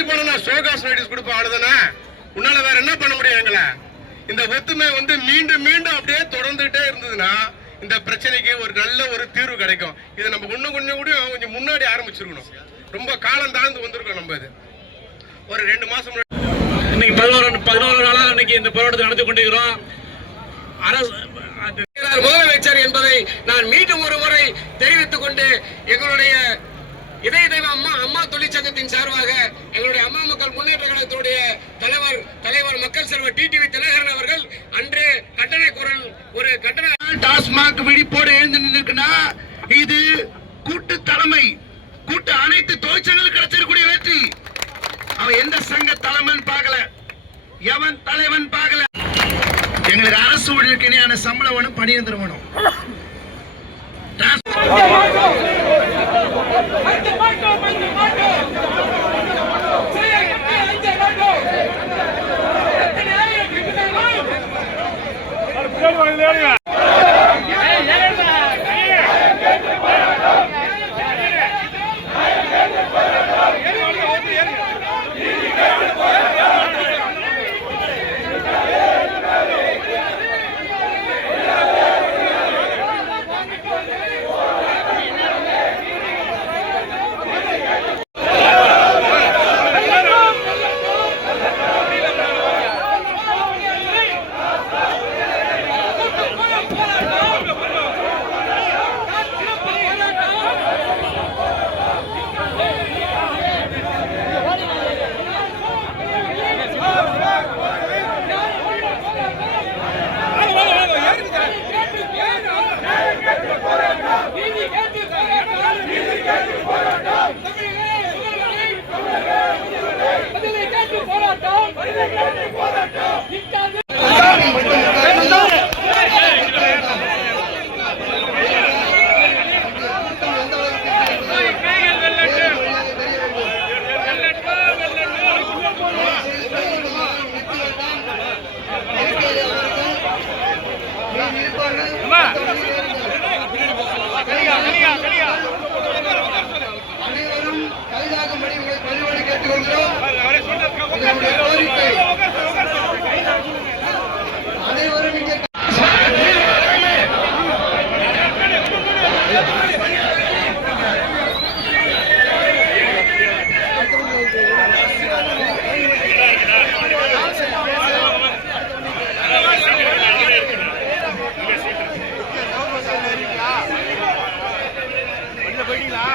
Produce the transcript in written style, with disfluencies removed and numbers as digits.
மிஞ்சி போனா show cause notice கொடுப்போம், அவ்வளவுதானே. உன்னால வேற என்ன பண்ண முடியும் எங்களை? இந்த ஒத்துமை வந்து மீண்டும் மீண்டும் அப்படியே தொடர்ந்துகிட்டே இருந்ததுன்னா இந்த பிரச்சனைக்கு ஒரு நல்ல ஒரு தீர்வு கிடைக்கும். இதை நம்ம இன்னும் கொஞ்சம் முன்னாடி ஆரம்பிச்சிருக்கணும். ரொம்ப காலம் தாழ்ந்து வந்திருக்கோம் நம்ம. இது ஒரு 2 மாசம் இன்னைக்கு 11 நாளா இன்னைக்கு இந்த போராட்டத்தை நடத்தி கொண்டிருக்கிறோம். முதலமைச்சர் என்பதை நான் மீண்டும் ஒரு முறை தெரிவித்துக் கொண்டு எங்களுடைய இதய தெய்வம் அம்மா தொழிற்சங்கத்தின் சார்பாக எங்களுடைய அம்மா மக்கள் முன்னேற்ற கழகத்துடைய தலைவர் மக்கள் செல்வர் டிடிவி தினகரன் அவர்கள் அன்று கட்டண குரல் ஒரு கட்டண டாஸ்மாக் விழிப்போடு எழுந்து நின்றுக்குன்னா இது கூட்டு தலைமை, கூட்டு அனைத்து தொழிற்சங்கங்களுக்கு கிடைச்சிருக்கூடிய வெற்றி. அவன் எந்த சங்க தலைவன் பார்க்கல, எவன் தலைவன் பார்க்கல. எங்களுக்கு அரசு ஊழியருக்கு இணையான சம்பளம் வேணும், பணியந்திரம் வேணும். அனைவரும் கைதாகும்படி உங்களை பணிவோடு கேட்டுக்கொள்கிறோம். கோரிக்கை அனைவரும் இங்கே போயிட்டீங்களா?